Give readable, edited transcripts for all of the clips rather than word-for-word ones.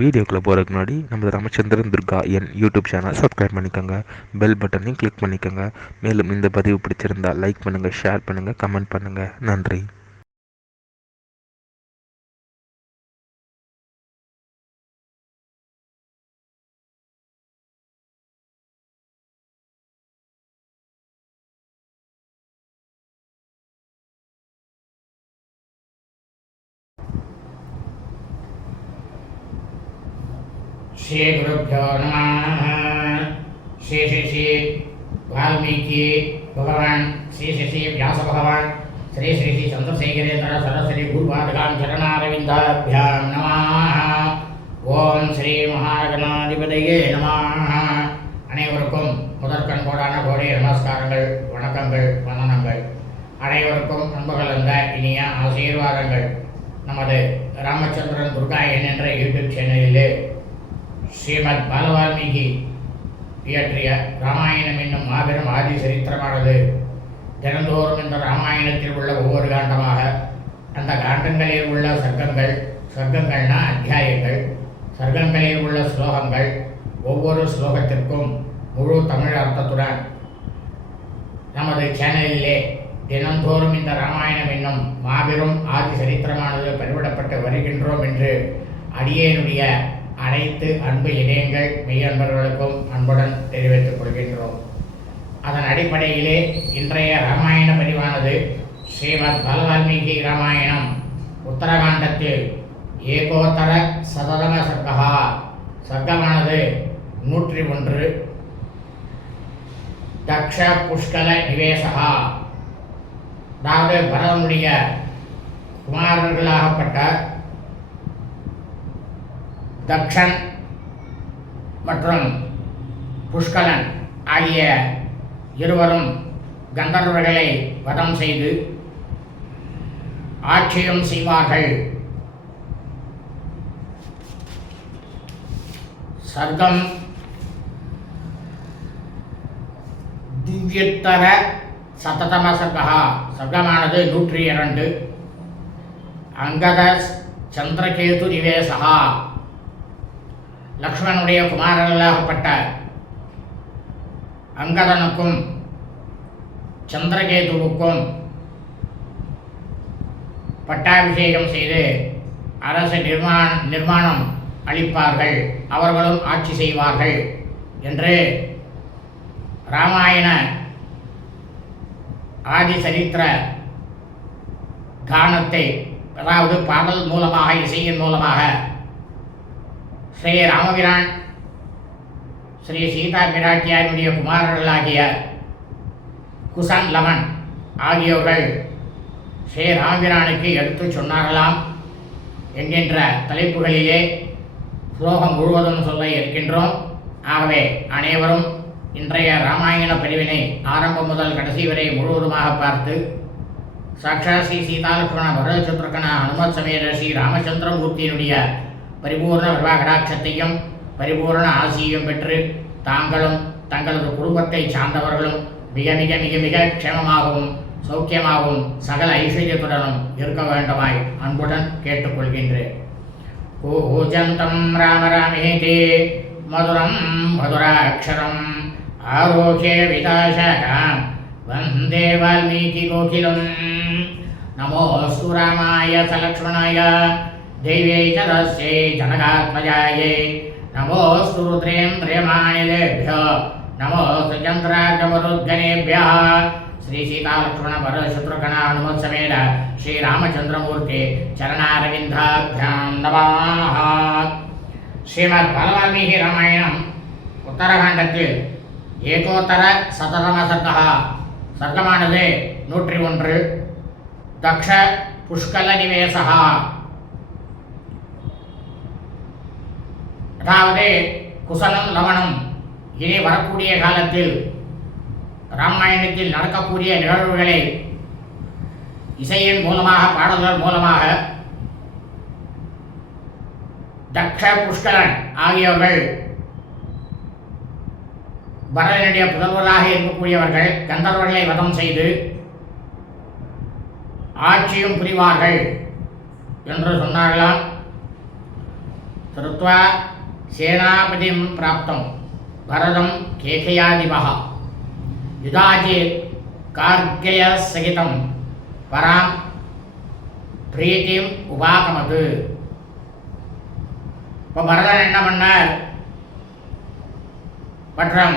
வீடியோக்குள்ளே போகிறதுக்கு முன்னாடி நம்ம Ramachandran Durga YouTube channel subscribe பண்ணிக்கோங்க, பெல் பட்டனையும் கிளிக் பண்ணிக்கோங்க. மேலும் இந்த பதிவு பிடிச்சிருந்தால் லைக் பண்ணுங்கள், ஷேர் பண்ணுங்கள், கமெண்ட் பண்ணுங்கள். நன்றி. श्री गुरुभ्यो नमः। श्री श्री श्री वाल्मीकि भगवान, श्री श्री श्री व्यास भगवान, श्री श्री श्री चंद्रशेखरेन्द्र सरस्वती गुरुपादकां चरणारविन्दाभ्यां नमः। ओम श्री महागणाधिपतये नमः। அனைவருக்கும் முதற்கண் கோடான கோடி நமஸ்காரங்கள், வணக்கங்கள், வந்தனங்கள். அனைவருக்கும் அன்பு கலந்த இனிய ஆசீர்வாதங்கள். நமது ராமச்சந்திரன் துர்கா என்ற யூடியூப் சேனலிலே ஸ்ரீமத் பாலவால்மீகி இயற்றிய ராமாயணம் என்னும் மாபெரும் ஆதி சரித்திரமானது தினந்தோறும் இந்த ராமாயணத்தில் உள்ள ஒவ்வொரு காண்டமாக, அந்த காண்டங்களில் உள்ள சர்க்கங்கள்னா அத்தியாயங்கள், சர்க்கங்களில் உள்ள ஸ்லோகங்கள், ஒவ்வொரு ஸ்லோகத்திற்கும் முழு தமிழ் அர்த்தத்துடன் நமது சேனலிலே தினந்தோறும் இந்த ராமாயணம் என்னும் மாபெரும் ஆதி சரித்திரமானது பதிவிடப்பட்டு வருகின்றோம் என்று அடியேனுடைய அனைத்து அன்பு இதயங்கள் மெய்யன்பர்களுக்கும் அன்புடன் தெரிவித்துக் கொள்கின்றோம். அதன் அடிப்படையிலே இன்றைய ராமாயண பதிவானது ஸ்ரீமத் பாலவால்மீகி ராமாயணம் உத்தரகாண்டத்தில் ஏகோத்தர சததம சர்க்கா, சர்க்கமானது 101. தக்ஷ புஷ்கல நிவேசகா, அதாவது பரதனுடைய குமாரர்களாகப்பட்ட தக்ஷன் மற்றும் புஷ்கலன் ஆகிய இருவரும் கந்தர்வர்களை வதம் செய்து ஆட்சியும் செய்வார்கள். சர்க்கம் திவ்யுத்தர சததம சர்க்கா, சர்க்கமானது 102. அங்கத சந்திரகேது நிவேசகா, லக்ஷ்மணனுடைய குமாரர்களாகப்பட்ட அங்கதனுக்கும் சந்திரகேதுவுக்கும் பட்டாபிஷேகம் செய்து அரசு நிர்மாணம் அளிப்பார்கள், அவர்களும் ஆட்சி செய்வார்கள் என்று ராமாயண ஆதி சரித்திர கானத்தை, அதாவது பாடல் மூலமாக, இசையின் மூலமாக ஸ்ரீ ராமபிரான் ஸ்ரீ சீதா பிராட்டியாருடைய குமாரர்களாகிய குசன் லவன் ஆகியோர்கள் ஸ்ரீ ராமபிரானுக்கு எடுத்து சொன்னார்களாம் என்கின்ற தலைப்புகளிலே ஸ்லோகம் முழுவதும் சொல்ல இருக்கின்றோம். ஆகவே அனைவரும் இன்றைய ராமாயண பதிவினை ஆரம்பம் முதல் கடைசி வரை முழுவதுமாக பார்த்து சாட்சாத் ஸ்ரீ சீதாலக்ஷ்மண பரதசத்ருகன ஹனுமத் சமேத ஸ்ரீ ராமச்சந்திரமூர்த்தியினுடைய பரிபூர்ண விவாகடாட்சத்தையும் பரிபூர்ண ஆசியையும் பெற்று தாங்களும் தங்களது குடும்பத்தை சார்ந்தவர்களும் மிக மிக மிக மிக க்ஷேமமாகவும் சௌக்கியமாகவும் சகல ஐஸ்வர்யத்துடனும் இருக்க வேண்டுமாய் அன்புடன் கேட்டுக்கொள்கின்றேன். கூஜந்தம் ராம ராமேதி மதுரம் மதுராட்சரம் ஆரோக்கிய விதாசகாம் வந்தே வால்மீகி கோகிலம். நமோஸ்து ராமாய சலக்ஷ்மணாய देव्यै च तस्यै जनकात्मजायै नमोऽस्तु रुद्रेन्द्रियमानिलेभ्यो नमोऽस्तु चन्द्रार्कमरुद्गणेभ्यः. श्री सीतालक्ष्मण भरतशत्रुघ्न हनुमत् समेत श्रीरामचन्द्रमूर्ति चरणारविन्दाभ्यां नमः. श्रीमद् बालवाल्मीकि रामायणம் உத்தரகாண்டத்தில் ஏகோத்தர சததம சர்க்கா, சர்க்கமானது 101. தக்ஷ புஷ்கல நிவேசகா, அதாவது குசலும் லவனும் இனி வரக்கூடிய காலத்தில் ராமாயணத்தில் நடக்கக்கூடிய நிகழ்வுகளை இசையின் மூலமாக, பாடல்கள் மூலமாக தக்ஷ புஷ்கலன் ஆகியோர்கள் பரதனுடைய புதல்வராக இருக்கக்கூடியவர்கள் கந்தர்வர்களை வதம் செய்து ஆட்சியும் புரிவார்கள் என்று சொன்னார்களாம். श्रुत्वा सेनापतिं प्राप्तं भरतं केकयादिवः युधाजित् कार्गयसहितं परां प्रीतिम् उपागमत्. இப்போ பரதன் என்ன பண்ணார்? மற்றும்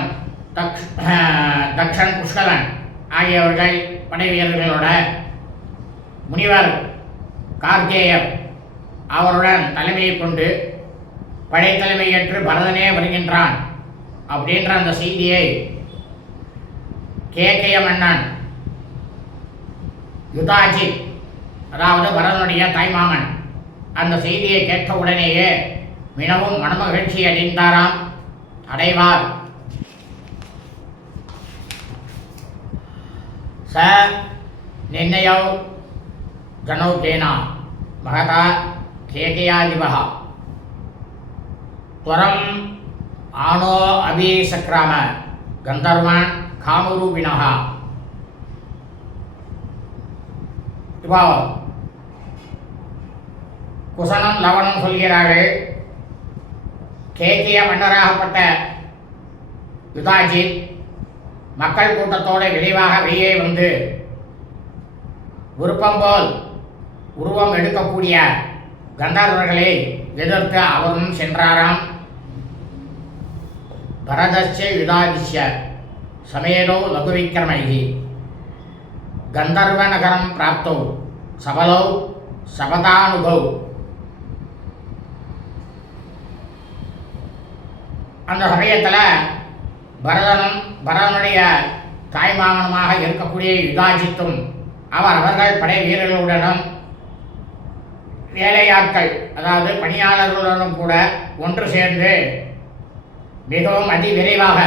தக்ஷன், புஷ்கலன் ஆகியவர்கள் படை வீரர்களோட முனிவர் கார்கேயர் அவருடன் தலைமையை கொண்டு படைத்தலைமை ஏற்று பரதனே வருகின்றான் அப்படின்ற அந்த செய்தியை கேகய மன்னன் யுதாஜித், அதாவது பரதனுடைய தாய்மாமன், அந்த செய்தியை கேட்ட உடனேயே மிகவும் மனமகிழ்ச்சி அடைவார். ச நிர்ணயௌ ஜனௌகேன மகதா கேகயாதிபः त्वरम् ஆனோ அபிசக்ராம கந்தர்வான் காமரூபிணः. இப்போ குசனம் லவணம் சொல்கிறார்கள். கேகய மன்னராகப்பட்ட யுதாஜித் மக்கள் கூட்டத்தோடு விரைவாக வெளியே வந்து விருப்பம் போல் உருவம் எடுக்கக்கூடிய கந்தர்வர்களை எதிர்த்து அவரும் சென்றாராம். பரதஸ்ய யுதாதிஸ்ய சமேதோ லகுவிக்ரமைஹி கந்தர்வநகரம் பிராப்தௌ சபலௌ சபதானுபௌ. அந்த சமயத்தில் பரதனுடைய தாய்மாமனுமாக இருக்கக்கூடிய யுதாஜித்தும் அவர்கள் படை வீரர்களுடனும் வேலையாட்கள், அதாவது பணியாளர்களுடனும் கூட ஒன்று சேர்ந்து மிகவும் அதிவிரைவாக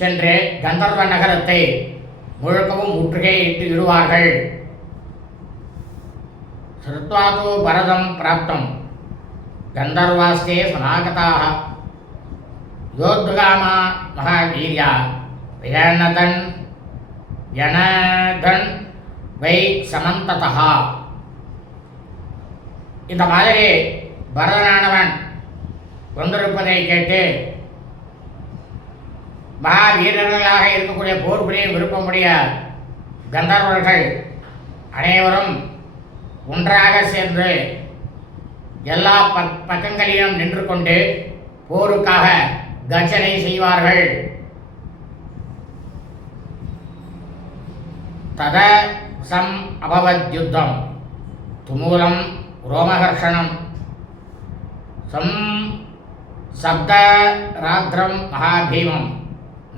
சென்று கந்தர்வ நகரத்தை முழுக்கவும் முற்றுகையிட்டு விடுவார்கள். ஸ்ருத்வாதோ பரதம் பிராப்தம் கந்தர்வாஸ்தே சமாகதாக யோத்காமா மகாவீர்யா யனதன் வை சமந்ததா. இந்த மாதிரி பரதனானவன் வந்திருப்பதை கேட்டு மகாவீரர்களாக இருக்கக்கூடிய போர் புரியும் விருப்பமுடைய கந்தர்வர்கள் அனைவரும் ஒன்றாக சேர்ந்து எல்லா பக்கங்களிலும் நின்று கொண்டு போருக்காக கர்ஜனை செய்வார்கள். தத சம் அபவத் யுத்தம் துமூலம் ரோமஹர்ஷணம் சம் சப்த ராத்திரம் மகாபீமம்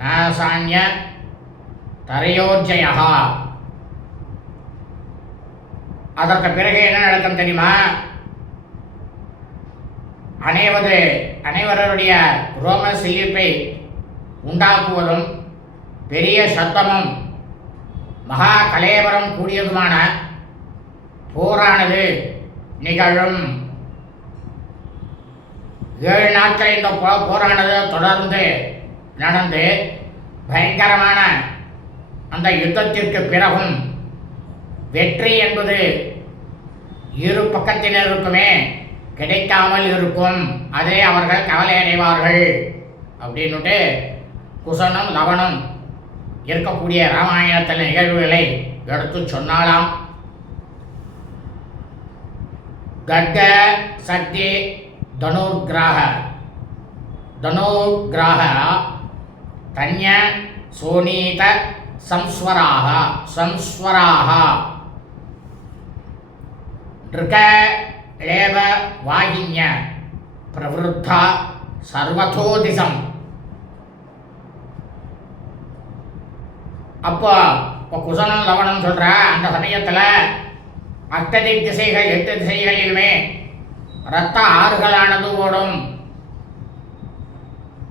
நாசான்ய தரையோஜயா. அதற்கு பிறகு என்ன நடக்கும் தெரியுமா? அனைவருடைய ரோம சிலிர்ப்பை உண்டாக்குவதும் பெரிய சத்தமும் மகா கலேபரம் கூடியதுமான போரானது நிகழும். 7 நாட்கள் இந்த போரானது தொடர்ந்து நடந்து பயங்கரமான அந்த யுத்தத்திற்கு பிறகும் வெற்றி என்பது இரு பக்கத்தினருக்குமே கிடைக்காமல் இருக்கும். அதே அவர்கள் கவலை அடைவார்கள் அப்படின்னுட்டு குசனும் லவனும் இருக்கக்கூடிய ராமாயணத்தில் நிகழ்வுகளை எடுத்து சொன்னாலாம். கட்க சக்தி தனுர்கிராக தன்ய சோனீத சம்ஸ்வராக ருக லேப வாகின்ய பிரவருத்தா சர்வதோதிசம். அப்போ குசனம் லவனம் சொல்ற அந்த சமயத்தில் அஷ்டதிக் திசைகள் 8 திசைகளிலுமே இரத்த ஆறுகளானது ஓடும்.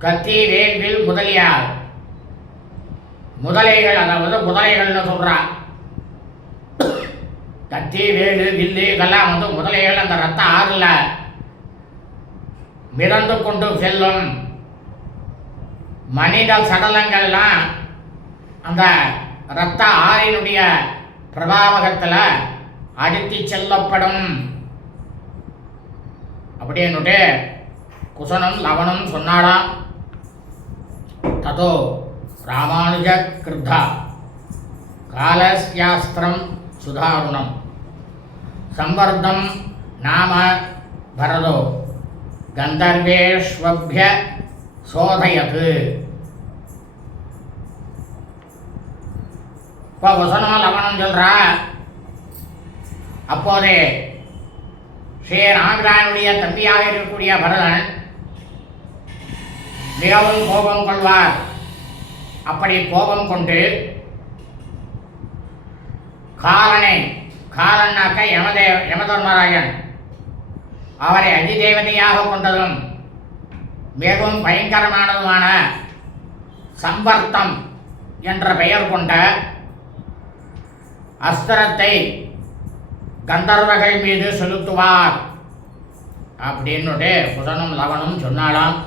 கத்தி வேல்வில் முதலியார் முதலைகள், அதாவது முதலைகள்னு சொல்றா. கத்தி வேலு வில்லு இதெல்லாம் முதலைகள் அந்த இரத்த ஆறுல மிதந்து கொண்டு செல்லும். மனித சடலங்கள்லாம் அந்த இரத்த ஆறினுடைய பிரபாவகத்தில் அடித்து செல்லப்படும். அப்படின்னுட்டு குசனும் லவனும் சொன்னாளாம். ததோ ராமானுஜ கிருத்தா காலஸ்யாஸ்திரம் சுதாருணம் சம்வர்தம் நாம பரதோ கந்தர்வேஷ்வப்ய சோதயத். இப்போ குசனும் லவனும் சொல்றா, அப்போதே ஸ்ரீ ராமபிரானுடைய தம்பியாக இருக்கக்கூடிய பரதன் மிகவும் கோபம் கொள்வார். அப்படி கோபம் கொண்டு காலனாக்க யமதர்மராஜன் அவரை அதிதேவதையாக கொண்டதும் மிகவும் பயங்கரமானதுமான சம்பர்த்தம் என்ற பெயர் கொண்ட அஸ்திரத்தை கந்தர்வர்கள் மீது செலுத்துவார் அப்படின்னுட்டு குசனும் லவனும் சொன்னாலாம்.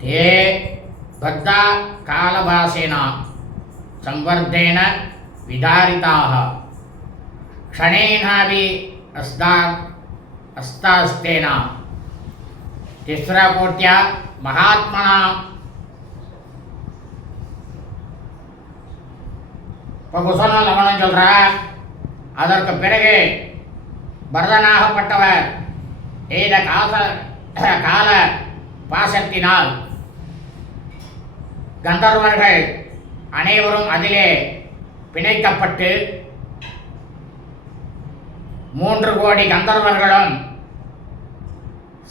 தே பத்தா காலபாசேனா சம்வர்தேன விதாரிதாக க்ஷணேனாபி அஸ்தாஸ்தேனா திஸ்ரகோட்யா மகாத்மனா. இப்போ குசனும் லவனும் சொல்ற, அதற்கு பிறகு பரதனாகப்பட்டவர் எய்த கால பாசத்தினால் கந்தர்வர்கள் அனைவரும் அதிலே பிணைக்கப்பட்டு 3 கோடி கந்தர்வர்களும்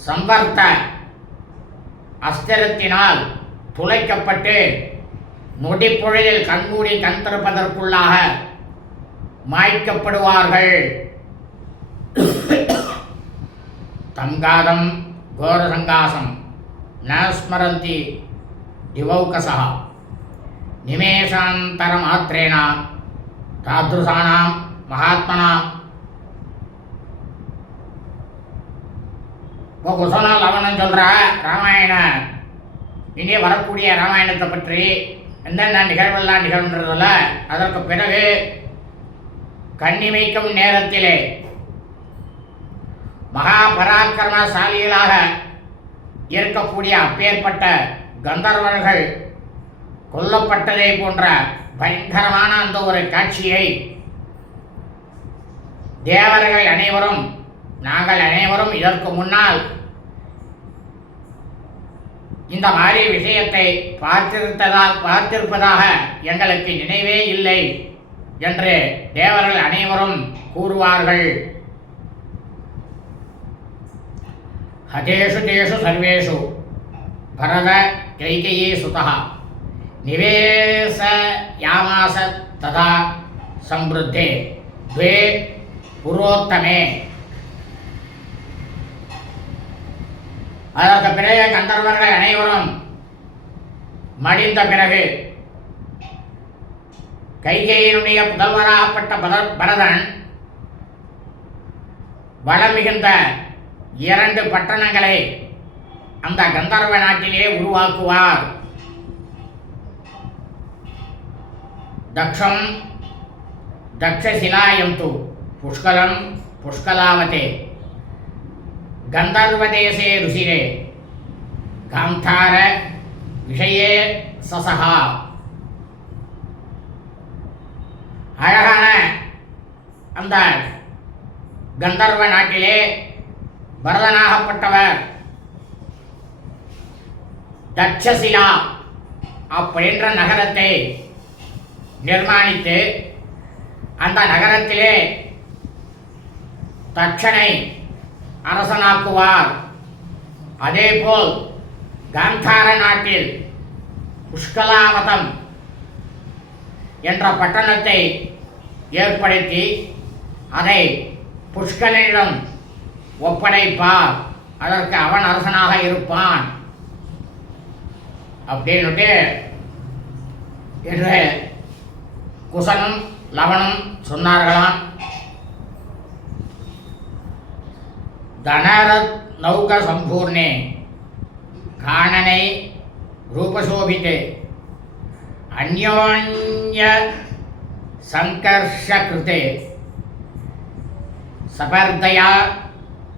சம்பர்த்த அஸ்திரத்தினால் துளைக்கப்பட்டு நொடிப்பொழுதில் கண்மூடி கண் திறப்பதற்குள்ளாக மாய்க்கப்படுவார்கள். தங்காதம் கோரசங்காசம் ந ஸ்மரந்தி திவௌகசா நிமேஷாந்தர மாத்திரேன தாத்ருசானாம் மகாத்மனாம். இப்போ குசனா லவனம் சொல்ற ராமாயண இனி வரக்கூடிய ராமாயணத்தை பற்றி என்னென்ன நிகழ்வெல்லாம் நிகழ்ன்றதில்ல. அதற்கு பிறகு கண்ணிமைக்கும் நேரத்திலே மகா பராக்கிரமசாலிகளாக இருக்கக்கூடிய அப்பேற்பட்ட கந்தர்வர்கள் கொல்லப்பட்டதை போன்ற பயங்கரமான அந்த ஒரு காட்சியை தேவர்கள் அனைவரும் நாங்கள் அனைவரும் இதற்கு முன்னால் இந்த மாதிரி விஷயத்தை பார்த்திருப்பதாக எங்களுக்கு நினைவே இல்லை என்று தேவர்கள் அனைவரும் கூறுவார்கள். ஹதேஷு தேஷு சர்வேஷு பரத கைகேயி சுதா நிவேச யாமாச ததா சம்பிருத்தே துவே புரோத்தமே. அதற்கு பிறகு கந்தர்வர்கள் அனைவரும் மடிந்த பிறகு கைகேயினுடைய புதல்வராகப்பட்ட பரதன் வளம் மிகுந்த 2 பட்டணங்களை அந்த கந்தர்வ நாட்டிலே உருவாக்குவார். தக்ஷம் தக்ஷசிலாயம் து புஷ்கலம் புஷ்கலாவதே கந்தர்வதேசே ருசிரே காந்தார விஷயே சசகா. அழகான அந்த கந்தர்வ நாட்டிலே பரதனாகப்பட்டவர் தட்சசிலா அப்படின்ற நகரத்தை நிர்மாணித்து அந்த நகரத்திலே தட்சனை அரசனாக்குவார். அதேபோல் காந்தார நாட்டில் புஷ்கலாவதம் என்ற பட்டணத்தை ஏற்படுத்தி அதை புஷ்கலனிடம் ஒப்படைப்பார். அதற்கு அவன் அரசனாக இருப்பான் அப்படின்னுட்டு என்று குசனும் லவனும் சொன்னார்களாம். தனரத் நௌக சம்பூர்ணே காணனை ரூபசோபித்தே அந்யோன்ய சங்கர்ஷ கிருதே சபர்தயா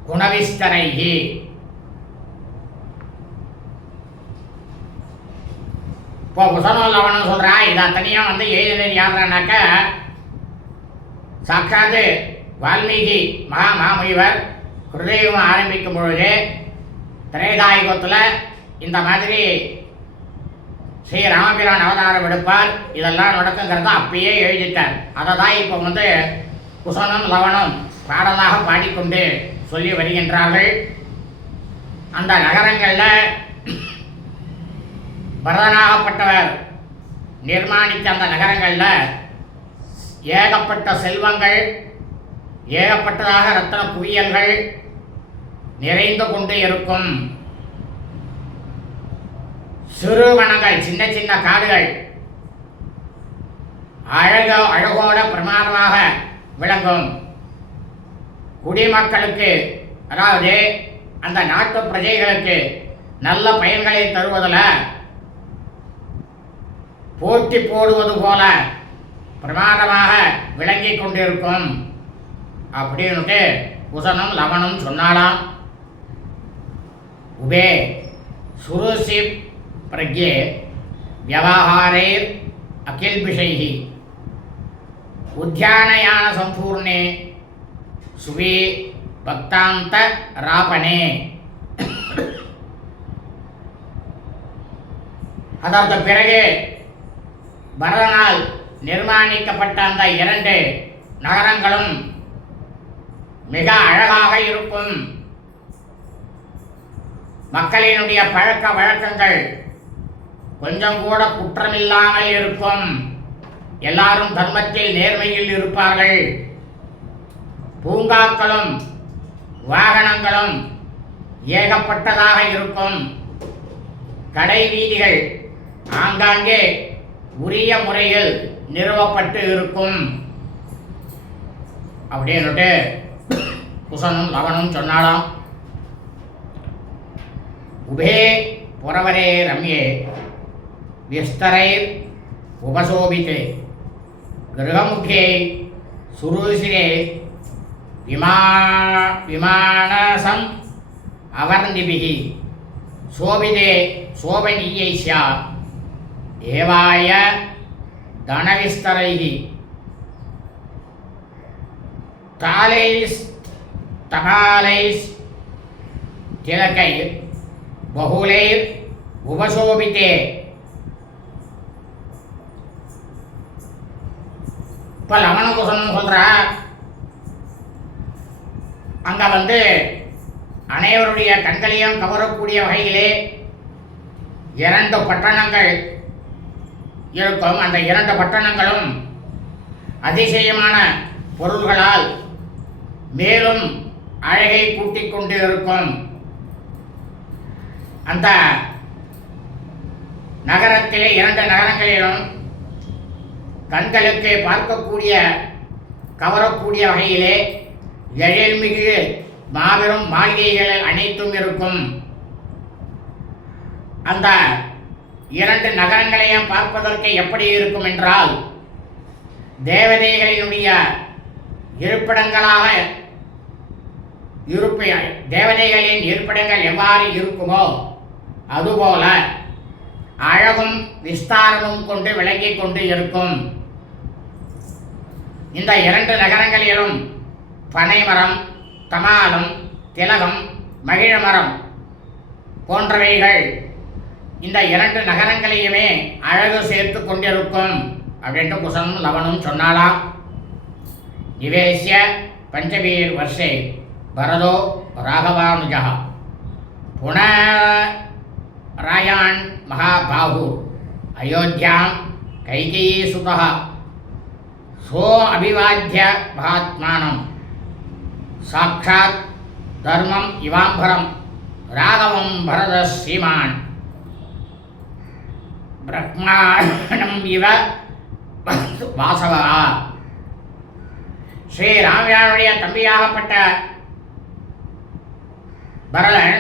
குணவிஸ்தரைஹி. இப்போ குசனம் லவணம் சொல்றா. இதை தனியா எழுதினது யாருனாக்க சாட்சாத்து வால்மீகி மாமுனிவர் ஹிருதயம் ஆரம்பிக்கும் பொழுது திரேதாயுகத்தில் இந்த மாதிரி ஸ்ரீ ராமபிரான் அவதாரம் எடுப்பார், இதெல்லாம் நடக்குங்கிறத அப்பயே எழுதிட்டார். அதை தான் இப்போ குசனம் லவணம் பாடலாக பாடிக்கொண்டு சொல்லி வருகின்றார்கள். அந்த நகரங்களில் பரதனாகப்பட்டவர் நிர்மாணித்த அந்த நகரங்களில் ஏகப்பட்ட செல்வங்கள், ஏகப்பட்டதாக ரத்தன குவியல்கள் நிறைந்து கொண்டு இருக்கும். சிறு வனங்கள், சின்ன சின்ன காடுகள் அழகோட பிரமாதமாக விளங்கும். குடிமக்களுக்கு, அதாவது அந்த நாட்டு பிரஜைகளுக்கு நல்ல பயன்களை தருவதில் போட்டி போடுவது போல பிரமாதமாக விளங்கி கொண்டிருக்கும் அப்படின்னுட்டு குசனம் லவணம் சொன்னாலாம். உபே சுருசி பிரக்யே வியவஹாரைர் அகில்பிஷைஹி உத்யானயான சம்பூர்ணே சுவே பக்தாந்த ராபணே. அதற்கு பிறகு பரதனால் நிர்மாணிக்கப்பட்ட அந்த 2 நகரங்களும் மிக அழகாக இருக்கும். மக்களினுடைய பழக்க வழக்கங்கள் கொஞ்சம் கூட குற்றமில்லாமல் இருக்கும். எல்லாரும் தர்மத்தில் நேர்மையில் இருப்பார்கள். பூங்காக்களும் வாகனங்களும் ஏகப்பட்டதாக இருக்கும். கடை வீதிகள் ஆங்காங்கே உரிய முறையில் நிறுவப்பட்டு இருக்கும் அப்படின்னுட்டு குசனும் லவனும் சொன்னாலாம். உபே புரவரே ரம்யே விஸ்தரைர் உபசோபிதே கிரகமுகே சுருசிரே விமானசம் அவர்ணிபிஹி சோபிதே சோபனீயை ஸ்யா ஏவாய தனவிஸ்தரைஹி தாலைஸ் தகாலைஸ் திலகைர் பகுலைர் உபசோபித்தே. இப்போ லவண குசனம் சொல்றா, அங்க அனைவருடைய கண்களையும் கவரக்கூடிய வகையிலே 2 பட்டணங்கள் இருக்கும். அந்த 2 பட்டணங்களும் அதிசயமான பொருள்களால் மேலும் அழகை கூட்டிக் கொண்டு இருக்கும். அந்த நகரத்திலே 2 நகரங்களிலும் கண்களுக்கு பார்க்கக்கூடிய கவரக்கூடிய வகையிலே எழில்மிகு மாபெரும் மாளிகைகள் அனைத்தும் இருக்கும். அந்த 2 நகரங்களையும் பார்ப்பதற்கு எப்படி இருக்கும் என்றால், தேவதைகளினுடைய இருப்பிடங்களாக தேவதைகளின் இருப்பிடங்கள் எவ்வாறு இருக்குமோ அதுபோல அழகும் விஸ்தாரமும் கொண்டு விளங்கி கொண்டு இருக்கும். இந்த 2 நகரங்களிலும் பனைமரம், தமாலம், திலகம், மகிழமரம் போன்றவைகள் இந்த 2 நகரங்களையுமே அழகு சேர்த்து கொண்டிருக்கும் அப்படின்ட்டு குசனும் லவனும் சொன்னாலாம். நிவேசிய பஞ்சமீர் வருஷே பரதோ ராகவானுஜா புனராயான் மகாபாஹு அயோத்தியாம் கைகேயீசுதः சோ அபிவாத்ய மகாத்மானம் சாட்சாத் தர்மம் இவாம்பரம் ராகவம் பரத ஸ்ரீமான் பிரம்மாண்டம் இவ வாசவா. ஸ்ரீ ராமபிரானுடைய தம்பியாகப்பட்ட பரதன்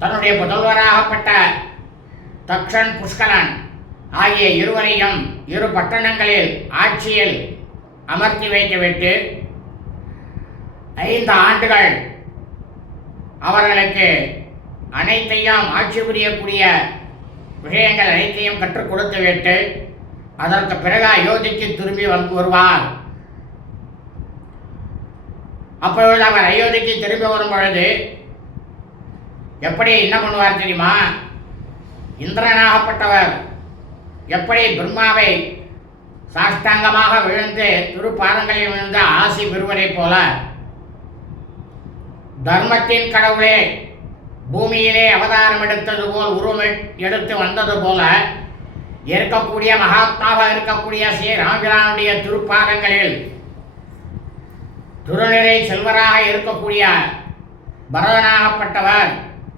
தன்னுடைய புதல்வராகப்பட்ட தக்ஷன், புஷ்கலன் ஆகிய இருவரையும் 2 பட்டணங்களில் ஆட்சியில் அமர்த்தி வைத்துவிட்டு 5 ஆண்டுகள் அவர்களுக்கு அனைத்தையும் ஆட்சி புரியக்கூடிய விஷயங்கள் அனைத்தையும் கற்றுக் கொடுத்துவிட்டு அதற்கு பிறகு அயோத்திக்கு திரும்பி வருவார். அப்பொழுது அவர் அயோத்திக்கு திரும்பி வரும் பொழுது எப்படி என்ன பண்ணுவார் தெரியுமா? இந்திரனாகப்பட்டவர் எப்படி பிரம்மாவை சாஷ்டாங்கமாக விழுந்து திருப்பாதங்களில் விழுந்த ஆசி பெறுவதை போல தர்மத்தின் கடவுளே பூமியிலே அவதாரம் எடுத்தது போல் உருவம் எடுத்து வந்தது போல இருக்கக்கூடிய மகாத்மாவாக இருக்கக்கூடிய ஸ்ரீ ராமபிரானுடைய திருப்பாதங்களில் திருநிறை செல்வராக இருக்கக்கூடிய பரதனாகப்பட்டவர்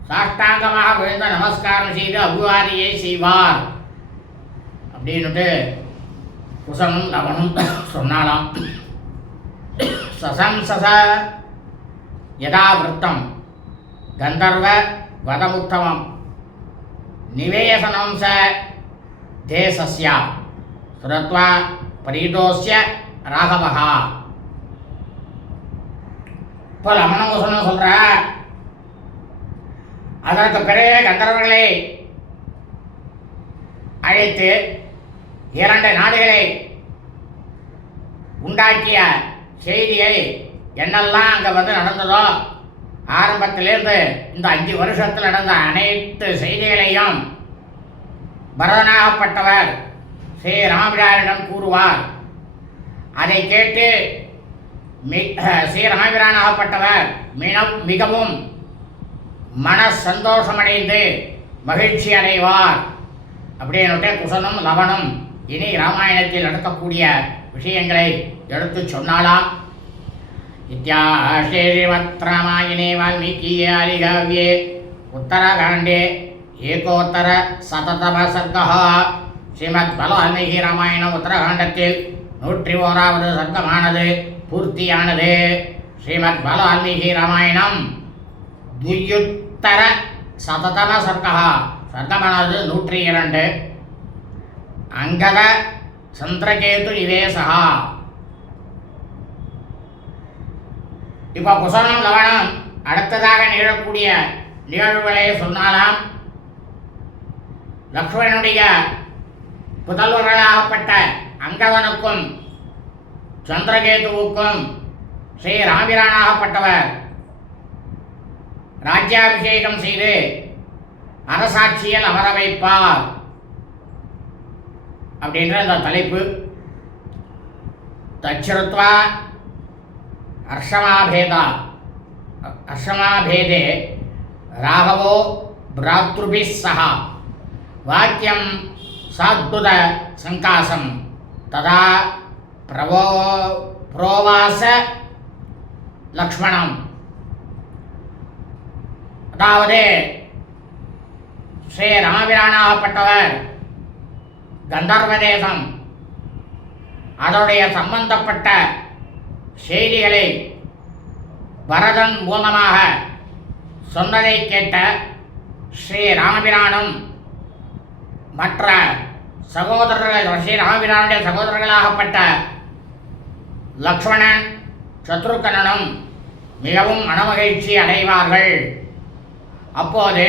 சாஷ்டாங்கமாக விழுந்த நமஸ்காரம் செய்து அபிவாதியை செய்வார் அப்படின்னுட்டு குசனும் லவனும் சொன்னாலாம். சசம்சச யதா விருத்தம் கந்தர்வ வதமுத்தமம் நிவேசனம் ச தேசஸ்ய சுரத்வா பரீதோஸ்ய ராகவஹா. இப்போ லமணம் குசனும் சொல்ற, அதற்கு பிறகு கந்தர்வர்களை அழைத்து 2 நாடுகளை உண்டாக்கிய செய்தியை என்னெல்லாம் அங்கே நடந்ததோ ஆரம்பத்திலிருந்து இந்த 5 வருஷத்தில் நடந்த அனைத்து செய்திகளையும் பரதனாகப்பட்டவர் ஸ்ரீ ராமபிரானிடம் கூறுவார். அதை கேட்டு ஸ்ரீ ராமபிரானாகப்பட்டவர் மிகவும் மன சந்தோஷமடைந்து மகிழ்ச்சி அடைவார் அப்படின்னுட்டு குசனும் லவனும் இனி ராமாயணத்தில் நடக்கக்கூடிய விஷயங்களை எடுத்து சொன்னாலாம். இத்தியாஸ்ரீ ஸ்ரீமத் ராமாயணே வால்மீகியே ஆதிகாவ்யே உத்தரகாண்டே ஏகோத்தர சததம சர்க்கः. ஸ்ரீமத் வால்மீகி ராமாயணம் உத்தரகாண்டத்தில் 101வது சர்க்கமானது பூர்த்தியானது. ஸ்ரீமத் வால்மீகி ராமாயணம் துயுத்தர சததம சர்க்கः, சர்க்கமானது 102. அங்கத சந்திரகேது நிவேசகா. இப்போ குசலம் லவனம் அடுத்ததாக நிகழக்கூடிய நிகழ்வுகளை சொன்னாலாம். லக்ஷ்மணனுடைய புதல்வர்களாகப்பட்ட அங்கதனுக்கும் சந்திரகேதுவுக்கும் ஸ்ரீ ராமபிரானாகப்பட்டவர் ராஜ்யாபிஷேகம் செய்து அரசாட்சியில் அமர வைப்பார் அப்படின்ற அந்த தலைப்பு. தச்சுருத்வா அர்ஷமாபேதே ராகவோ பிராத்ருபிஸ் சஹ வாக்கியம் சாத்புத சங்காசம் ததா புரோவாச லக்ஷ்மணம். அதாவது ஸ்ரீ ராமபிரானாகப்பட்டவர் கந்தர்வ தேசம் அதனுடைய சம்பந்தப்பட்ட செய்திகளை பரதன் மூலமாக சொன்னதை கேட்ட ஸ்ரீ ராமபிரானும் மற்ற சகோதரர்கள் ஸ்ரீ ராமபிரானுடைய சகோதரர்களாகப்பட்ட லக்ஷ்மணன் சத்ருகனனும் மிகவும் மனமகிழ்ச்சி அடைவார்கள். அப்போது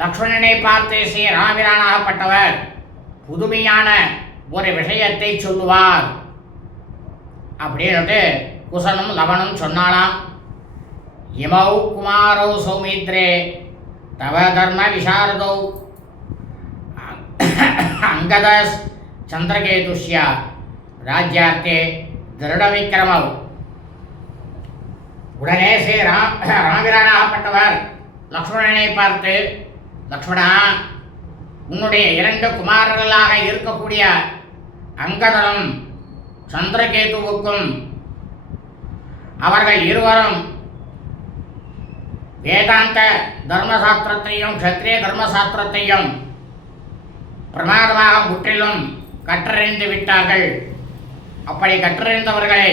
லக்ஷ்மணனை பார்த்து ஸ்ரீ ராமபிரானாகப்பட்டவர் புதுமையான ஒரு விஷயத்தை சொல்லுவார் அப்படின்னுட்டு குசனும் லவனும் சொன்னாலாம். இமௌ குமாரௌ சௌமித்ரே தவ தர்ம விசாரதௌ அங்கத சந்திரகேதுஷ்ய ராஜ்யார்த்தே திருட விக்ரமௌ. உடனே ஸ்ரீ ராமபிரானாகப்பட்டவர் லக்ஷ்மணனை பார்த்து, லக்ஷ்மணா, உன்னுடைய 2 குமாரர்களாக இருக்கக்கூடிய அங்கதனும் சந்திரகேதுவுக்கும் அவர்கள் இருவரும் வேதாந்த தர்மசாஸ்திரத்தையும் க்ஷத்ரிய தர்மசாஸ்திரத்தையும் பிரமாதமாக முற்றிலும் கற்றறிந்து விட்டார்கள். அப்படி கற்றறிந்தவர்களை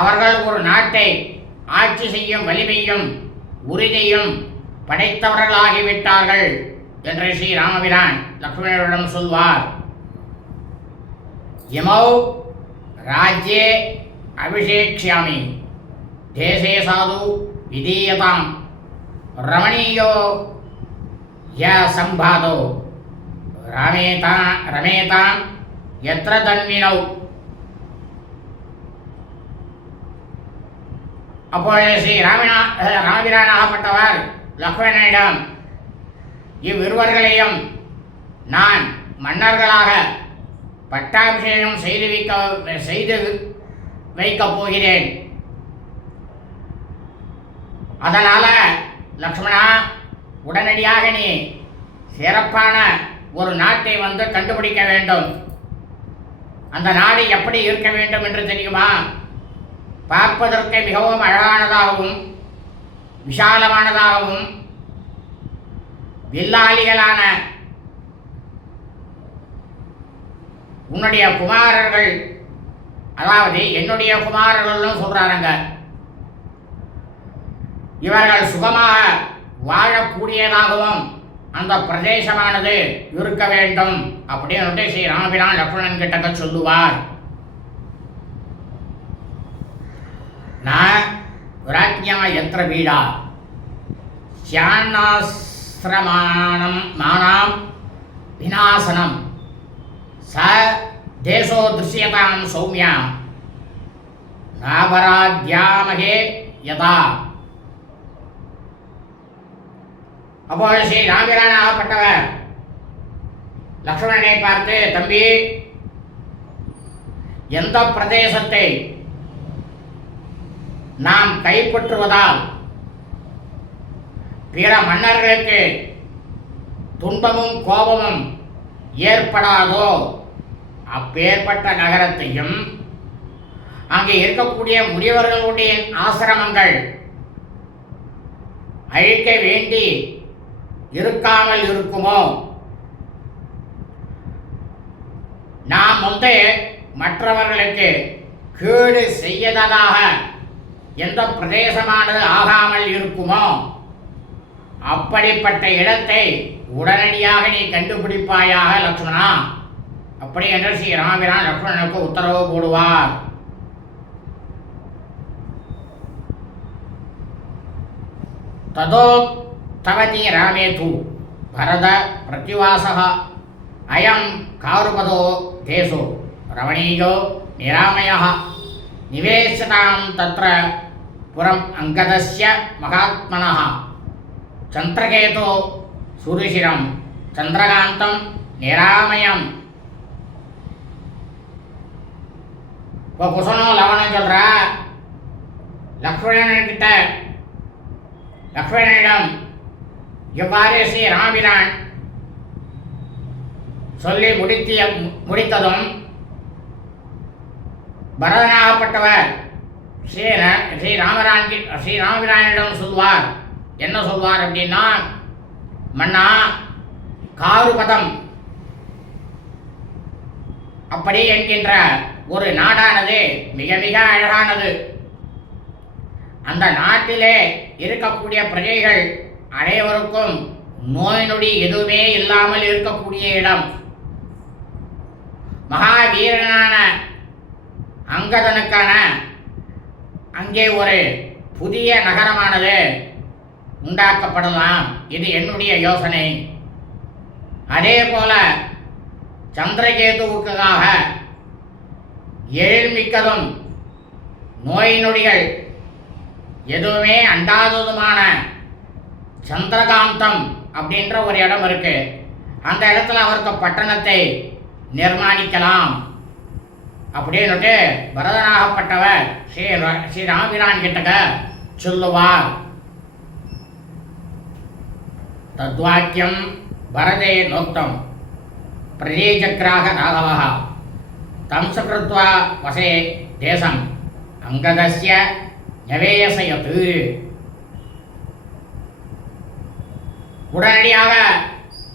அவர்கள் ஒரு நாட்டை ஆட்சி செய்யும் வலிமையும் உறுதியும் படைத்தவர்களாகிவிட்டார்கள் என்று ஸ்ரீ ராமபிரான் லக்ஷ்மணனிடம் சொல்வார். இமௌ ராஜ்யே அபிஷேக்ஷ்யாமி தேசே சாது விதீயதாம் ரமணீயோ ய சம்பாதோ ரமேதாம் எத்திர தன்வினௌ. அப்பொழுது ஸ்ரீ ராமபிரானாகப்பட்டவர் லக்ஷ்மணனிடம், இவ்விருவர்களையும் நான் மன்னர்களாக பட்டாபிஷேகம் செய்து வைக்கப் போகிறேன். அதனால லக்ஷ்மணா, உடனடியாக நீ சிறப்பான ஒரு நாட்டை வந்து கண்டுபிடிக்க வேண்டும். அந்த நாடு எப்படி இருக்க வேண்டும் என்று தெரியுமா? பார்ப்பதற்கு மிகவும் அழகானதாகவும் விஷாலமானதாகவும் வில்லாளிகளான உன்னுடைய குமாரர்கள், அதாவது என்னுடைய குமாரர்கள்னு சொல்றாங்க, இவர்கள் சுகமாக வாழக்கூடியதாகவும் அந்த பிரதேசமானது இருக்க வேண்டும் அப்படின்னு ஸ்ரீ ராமபிரான் லக்ஷ்மணன் கிட்ட சொல்லுவார். ராஜ்யா எத்திர வீடா சியானாஸ்ரமானம் மானாம் விநாசனம் ச தேசோ திருஷ்யதாம் சௌமியா நாபராத்யாமகே யதா. அப்போது ஸ்ரீ ராமபிரானாகப்பட்டவர் லக்ஷ்மணனை பார்த்து, தம்பி, எந்த பிரதேசத்தை நாம் கைப்பற்றுவதால் பிற மன்னர்களுக்கு துன்பமும் கோபமும் ஏற்படாதோ அப்பேற்பட்ட நகரத்தையும் அங்கே இருக்கக்கூடிய முனிவர்களுடைய ஆசிரமங்கள் அழிக்க வேண்டி இருக்காமல் இருக்குமோ, நாம் மற்றவர்களுக்கு கேடு செய்யதாக எந்த பிரதேசமானது ஆகாமல் இருக்குமோ அப்படிப்பட்ட இடத்தை உடனடியாக நீ கண்டுபிடிப்பாயாக லக்ஷ்மணா. அப்படி என்று ஸ்ரீ ராமபிரான் லக்ஷ்மணனுக்கு உத்தரவு போடுவார். ததோ தவதி ராமே தூ பரத பிரத்யுவாசः அயம் காருபதோ தேசோ ரமணீயோ நிராமயः நிவேசதாம் தத்ர புரம் அங்கதஸ்ய மகாத்மனः சந்திரகேதோ சுருஷிரம் சந்திரகாந்தம் நிராமயம். இப்போ குசனோ லவணம் சொல்ற லக்ஷ்மணனிடம் எவ்வாறு ஸ்ரீ ராமபிரான் சொல்லி முடித்ததும் பரதனாகப்பட்டவர் ஸ்ரீ ராமபிரானிடம் சொல்வார். என்ன சொல்வார் அப்படின்னா, மன்னா, காருபதம் அப்படி என்கின்ற ஒரு நாடானது மிக மிக அழகானது. அந்த நாட்டிலே இருக்கக்கூடிய பிரஜைகள் அனைவருக்கும் நோய் நொடி எதுவுமே இல்லாமல் இருக்கக்கூடிய இடம். மகாவீரனான அங்கதனுக்கான அங்கே ஒரு புதிய நகரமானது உண்டாக்கப்படலாம். இது என்னுடைய யோசனை. அதே போல சந்திரகேதுவுக்காக எழில்மிக்கதும் நோய் நொடிகள் எதுவுமே அண்டாததுமான சந்திரகாந்தம் அப்படின்ற ஒரு இடம் இருக்கு. அந்த இடத்துல அவருக்கு பட்டணத்தை நிர்மாணிக்கலாம் அப்படின்னுட்டு பரதனாகப்பட்டவர் ஸ்ரீ ராமபிரான் கிட்டக்க சொல்லுவார். தத்வாக்கியம் பரதே நோக்தம் பிரதேசக்ராக ராகவः தம் சக்ருத்வா வசே தேசம் அங்கதஸ்ய நவேசயத். உடனடியாக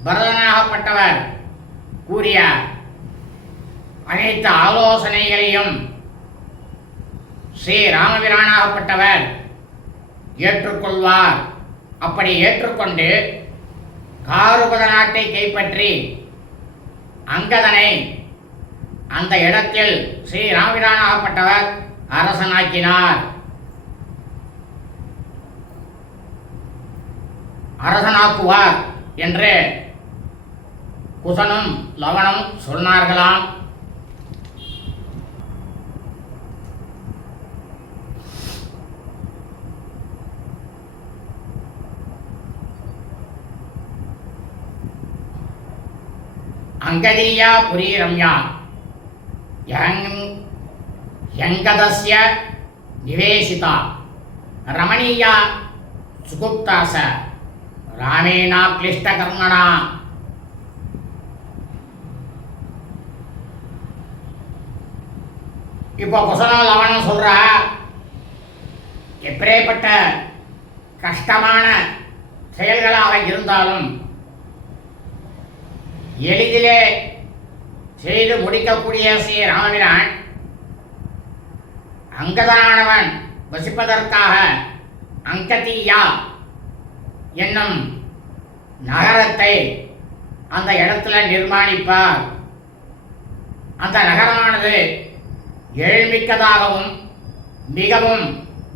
பரதனாகப்பட்டவர் கூறிய அனைத்து ஆலோசனைகளையும் ஸ்ரீ ராமபிரானாகப்பட்டவர் ஏற்றுக்கொள்வார். அப்படி ஏற்றுக்கொண்டு காருபத நாட்டை கைப்பற்றி அங்கதனை அந்த இடத்தில் ஸ்ரீ ராமபிரானாகப்பட்டவர் அரசனாக்கினார். அரசனாக்குவார் என்று குசனும் லவனும் சொன்னார்களாம். அங்கதீயா புரி ரம்யா யங்கதஸ்ய நிவேசிதா ரமணீயா சுகுப்தாச ராமேனா கிளிஷ்டகர்மணா. இப்போ குசலம் லவனம் சொல்றா, எப்பேற்பட்ட கஷ்டமான செயல்களாக இருந்தாலும் எளிதிலே செய்து முடிக்கக்கூடிய ஸ்ரீ ராமபிரான் அங்கதனானவன் வசிப்பதற்காக அங்கதீயா என்னும் நகரத்தை அந்த இடத்துல நிர்மாணிப்பார். அந்த நகரமானது எழில்மிக்கதாகவும் மிகவும்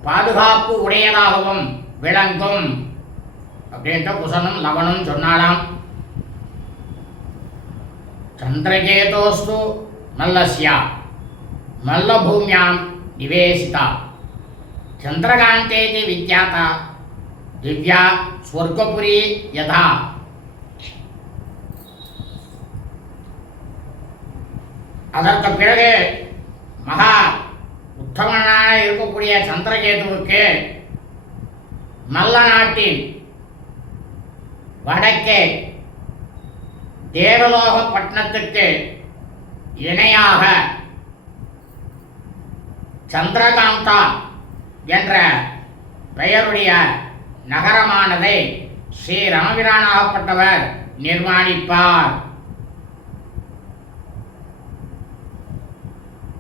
பாதுகாப்பு உடையதாகவும் விளங்கும் அப்படின்ட்டு குசனும் லவனும் சொன்னாலாம். சந்திரகேதோஸ்து மல்லஸ்யா மல்லபூமியாம் நிவேசிதா சந்திரகாந்தேதி வித்யாதா திவ்யா ஸ்வர்கபுரி யதா. அதற்கு பிறகு மகா உத்தமனான இருக்கக்கூடிய சந்திரகேதுவுக்கு மல்ல நாட்டின் வடக்கே தேவலோக பட்டணத்துக்கு இணையாக சந்திரகாந்தா என்ற பெயருடைய நகரமானதை ஸ்ரீ ராமபிரானாகப்பட்டவர் நிர்மாணிப்பார்.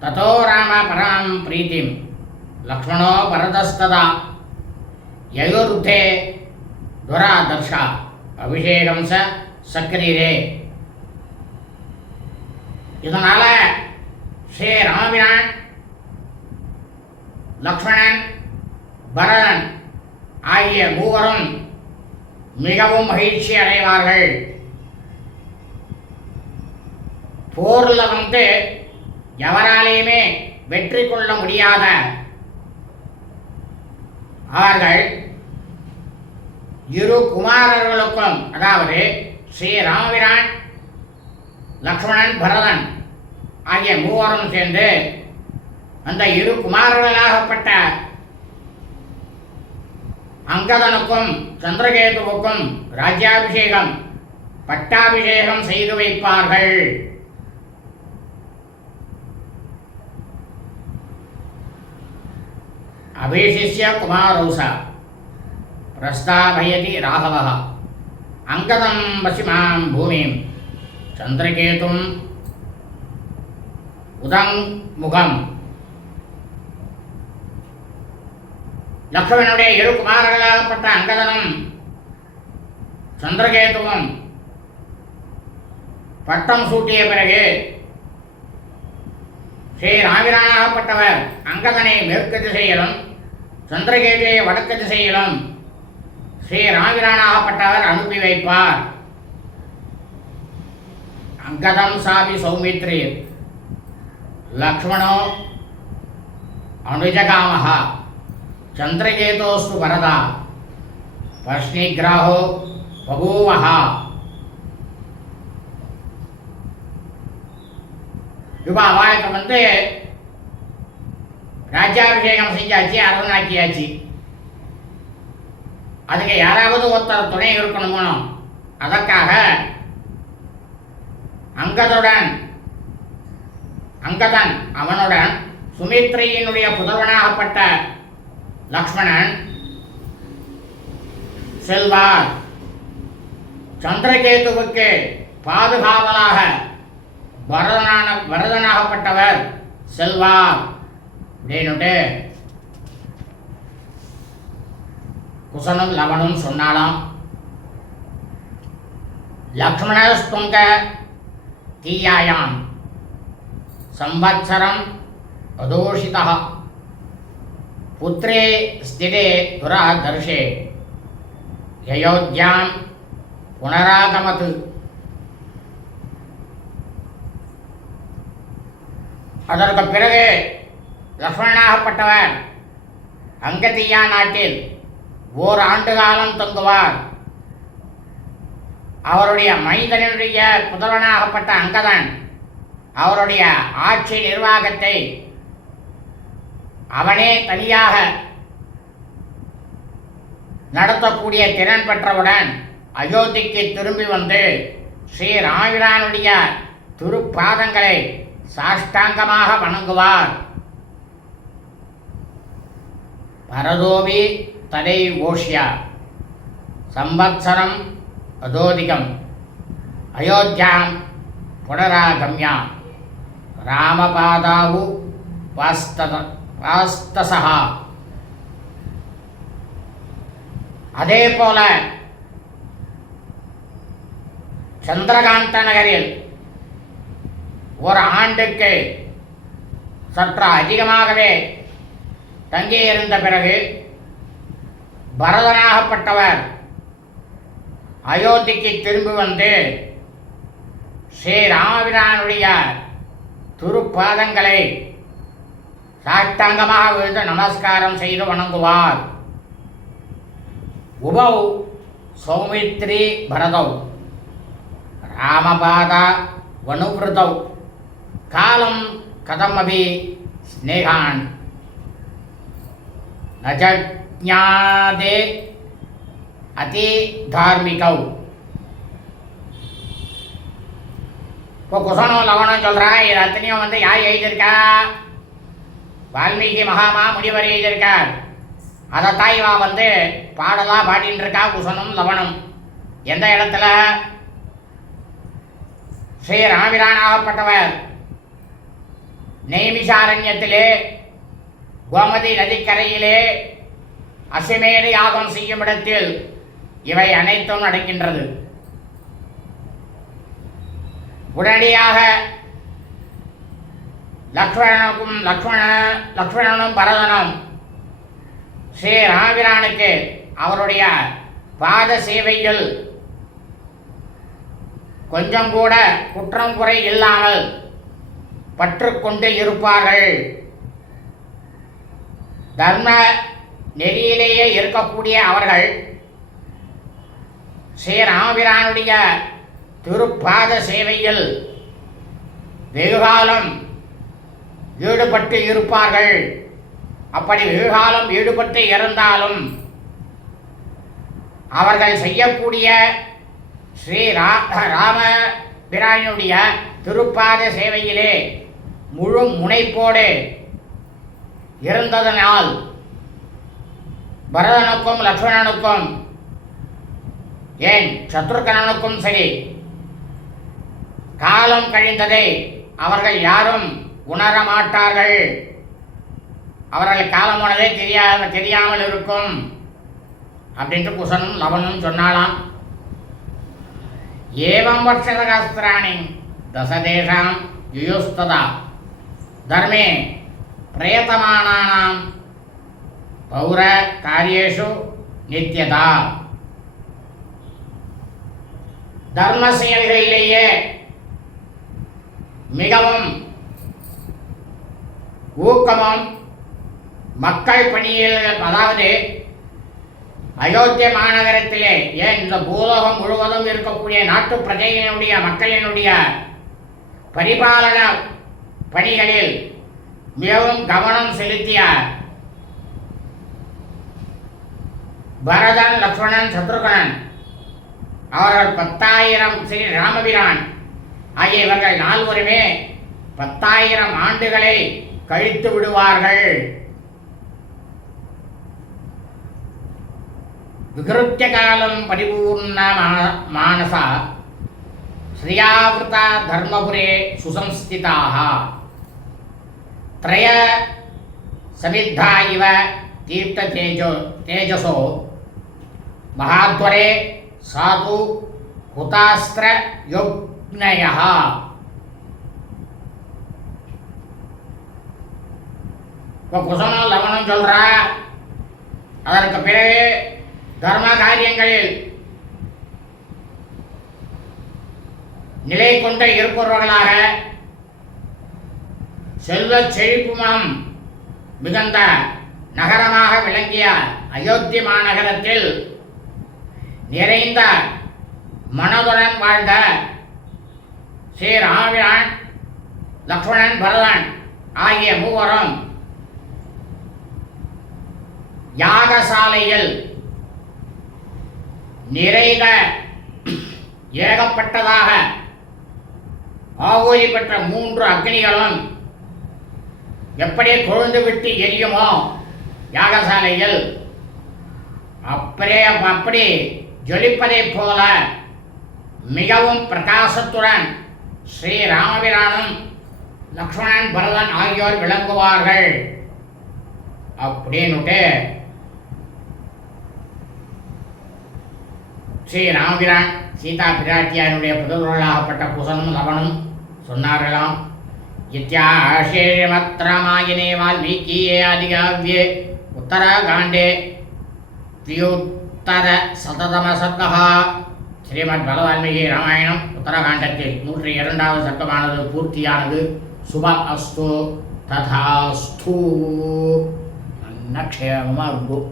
ததோ ராம பராம் பிரீத்திம் லக்ஷ்மணோ பரதஸ்ததா யயுர்தே துராதர்ஷா அபிஷேகம் சக்கரீரே. இதனால ஸ்ரீ ராமபிரான் லக்ஷ்மணன் பரதன் ஆகிய மூவரும் மிகவும் மகிழ்ச்சி அடைவார்கள். போர்ல எவராலேயுமே வெற்றி கொள்ள முடியாத அவர்கள் இரு குமாரர்களுக்கும், அதாவது ஸ்ரீ ராமபிரான் லக்ஷ்மணன் பரதன் ஆகிய மூவரும் சேர்ந்து அந்த இரு குமாரர்களாகப்பட்ட அங்கதனுக்கும் சந்திரகேதுவுக்கும் ராஜ்யாபிஷேகம் பட்டாபிஷேகம் செய்து வைப்பார்கள். அபிஷிஷ்ய குமாரௌச பிரஸ்தாபயதி ராகவः அங்கதம் பசிமாம் பூமிம் சந்திரகேதும் உதங்முகம். லக்ஷ்மணனுடைய இரு குமாரர்களாகப்பட்ட அங்கதனும் சந்திரகேதுவும் பட்டம் சூட்டிய பிறகு ஸ்ரீ ராமபிரானாகப்பட்டவர் அங்கதனை மேற்கு திசையிலும் சந்திரகேதுவை வடக்கு திசையிலும் ஸ்ரீ ராமபிரானாகப்பட்டவர் அனுப்பி வைப்பார். அங்கதம் சாபி சௌமித்ரி லக்ஷ்மணோ அனுஜகாமஹ சந்திரகேதோஸ்து வரதா பஷ்ணிகிராஹோ பபூவஹ. இப்போ அவளுக்கு ராஜ்யாபிஷேகம் செஞ்சாச்சு, அரசனாக்கியாச்சு. அதுக்கு யாராவது ஒருத்தர் துணை இருக்கணுமோ, அதற்காக அங்கதன் அவனுடன் சுமித்ரையினுடைய புதல்வனாகப்பட்ட லக்ஷ்மணன் செல்வார். சந்திரகேதுவுக்கு பாதுகாவலாக பரதனாகப்பட்டவர் செல்வார் அப்படின்னுட்டு குசனும் லவனும் சொன்னாலாம். லக்ஷ்மணஸ்துங்க தீயாயாம் சம்வத்சரம் அதோஷிதः புத்ரே ஸ்திதே துராதர்ஷே அயோத்தியாம் புனராகமது. அதற்கு பிறகு லக்ஷ்மணனாகப்பட்டவர் அங்கதியா நாட்டில் ஓராண்டு காலம் தங்குவார். அவருடைய மைந்தனுடைய புதல்வனாகப்பட்ட அங்கதன் அவருடைய ஆட்சி நிர்வாகத்தை அவனே தனியாக நடத்தக்கூடிய திறன் பெற்றவுடன் அயோத்திக்கு திரும்பி வந்து ஸ்ரீ ராமிரானுடைய திருப்பாதங்களை சாஷ்டாங்கமாக வணங்குவார். பரதோபி தலை ஓஷ்யா சம்பத்சரம் அதோதிகம் அயோத்தியாம் புனராகம்யா ராமபாதாவு வாஸ்தசா. அதே போல சந்திரகாந்த நகரில் ஒரு ஆண்டுக்கு சற்று அதிகமாகவே தங்கியிருந்த பிறகு பரதனாகப்பட்டவர் அயோத்திக்கு திரும்பி வந்து ஸ்ரீ ராமபிரானுடைய திருப்பாதங்களை சாஷ்டாங்கமாக விழுந்து நமஸ்காரம் செய்து வணங்குவார். உபௌ சௌமித்ரி பரதௌ ராமபாதா வனுவிருதௌ காலம் கதமபி ஸ்நேகான் நஜஞாதே அதி தார்மிகௌ. இப்போ குசனம் லவணம் சொல்கிறா. இது அத்தனையும் வந்து யார் எழுதியிருக்கா? வால்மீகி மகாமா முனிவர் எழுதியிருக்கார். அதைத்தான் இவன் வந்து பாடலாக பாடின்னு இருக்கா. குசனம் லவணம் எந்த இடத்துல? ஸ்ரீ ராமிரானாகப்பட்டவர் நெய்மிஷாரண்யத்திலே கோமதி நதிக்கரையிலே அசுமேறு யாகம் செய்யும் இடத்தில் இவை அனைத்தும் நடக்கின்றது. உடனடியாக லக்ஷ்மணனும் பரதனும் ஸ்ரீ ராமபிரானுக்கு அவருடைய பாத சேவையில் கொஞ்சம் கூட குற்றம் குறை இல்லாமல் பற்றுக்கொண்டு இருப்பார்கள். தர்ம நெறியிலேயே இருக்கக்கூடிய அவர்கள் ஸ்ரீ ராமபிரானுடைய திருப்பாத சேவையில் வெகுகாலம் ஈடுபட்டு இருப்பார்கள். அப்படி வெகுகாலம் ஈடுபட்டு இருந்தாலும் அவர்கள் செய்யக்கூடிய ஸ்ரீ ராமபிரானுடைய திருப்பாத சேவையிலே முழு முனைப்போடு இருந்ததனால் பரதனுக்கும் லக்ஷ்மணனுக்கும் ஏன் சத்ருகனுக்கும் சரி காலம் கழிந்ததை அவர்கள் யாரும் உணர மாட்டார்கள். அவர்கள் காலம் போனதே தெரியாமல் இருக்கும் அப்படின்ட்டு குசனும் லவனும் சொன்னாலாம். ஏவம் வர்ஷதகாஸ்திராணி தசதேஷாம் யுயுஸ்ததா தர்மே பிரயத்தமானானாம் பௌர காரியேஷு நித்யதா. தர்ம செயல்களிலேயே மிகவும் ஊக்கமும் மக்கள் பணியில், அதாவது அயோத்திய மாநகரத்திலே ஏன் இந்த பூலோகம் முழுவதும் இருக்கக்கூடிய நாட்டு பிரஜையினுடைய மக்களினுடைய பரிபாலன பணிகளில் மிகவும் கவனம் செலுத்திய பரதன், லக்ஷ்மணன், சத்ருகனன் அவர்கள் 10,000 ஸ்ரீ ராமபிரான் ஆகிய இவர்கள் நால்வருமே 10,000 ஆண்டுகளை கழித்து விடுவார்கள். விகிருத்திய காலம் பரிபூர்ண மானசா ஸ்ரீயாவிருதா தர்மபுரே சுசம்ஸ்திதாக த்ரய சமித்தா இவ தீர்த்த தேஜசோ மகாத்வரே சாது ஹுதாஸ்திர யோக்னயः. இப்போ குசனம் லவனம் சொல்கிறா. அதற்கு பிறகு தர்ம காரியங்களில் நிலை கொண்ட இருப்பவர்களாக செல்வ செழிப்புமம் மிகுந்த நகரமாக விளங்கிய அயோத்தி மாநகரத்தில் நிறைந்த மனதுடன் வாழ்ந்த ஸ்ரீ ராமபிரான், லக்ஷ்மணன், பரதன் ஆகிய மூவரும் யாகசாலையில் நிறைந்த ஏகப்பட்டதாக ஆகூதி பெற்ற 3 அக்னிகளும் எப்படி கொழுந்து விட்டு எரியுமோ யாகசாலையில் அப்படி ஜொலிப்பதைப் போல மிகவும் பிரகாசத்துடன் ஸ்ரீ ராமபிரானும் லக்ஷ்மணன், பரதன் ஆகியோர் விளங்குவார்கள் அப்படின்னுட்டு ஸ்ரீ ராமபிரான் சீதா பிராட்டியாருடைய புதல்வர்களாகப்பட்ட குசனும் லவனும் சொன்னார்களாம். இத்தியாசேஷமத்ராமாயணே வால்மீகியே ஆதிகாவ்யே உத்தரகாண்டே தியோத்தர சததம சர்க்கா. ஸ்ரீமத் பகவால்மீகி ராமாயணம் உத்தரகாண்டத்தில் 102வது சர்க்கமானது பூர்த்தியானது. சுப அஸ்து ததாஸ்து. நல்ல க்ஷேமமாக இருக்கும்.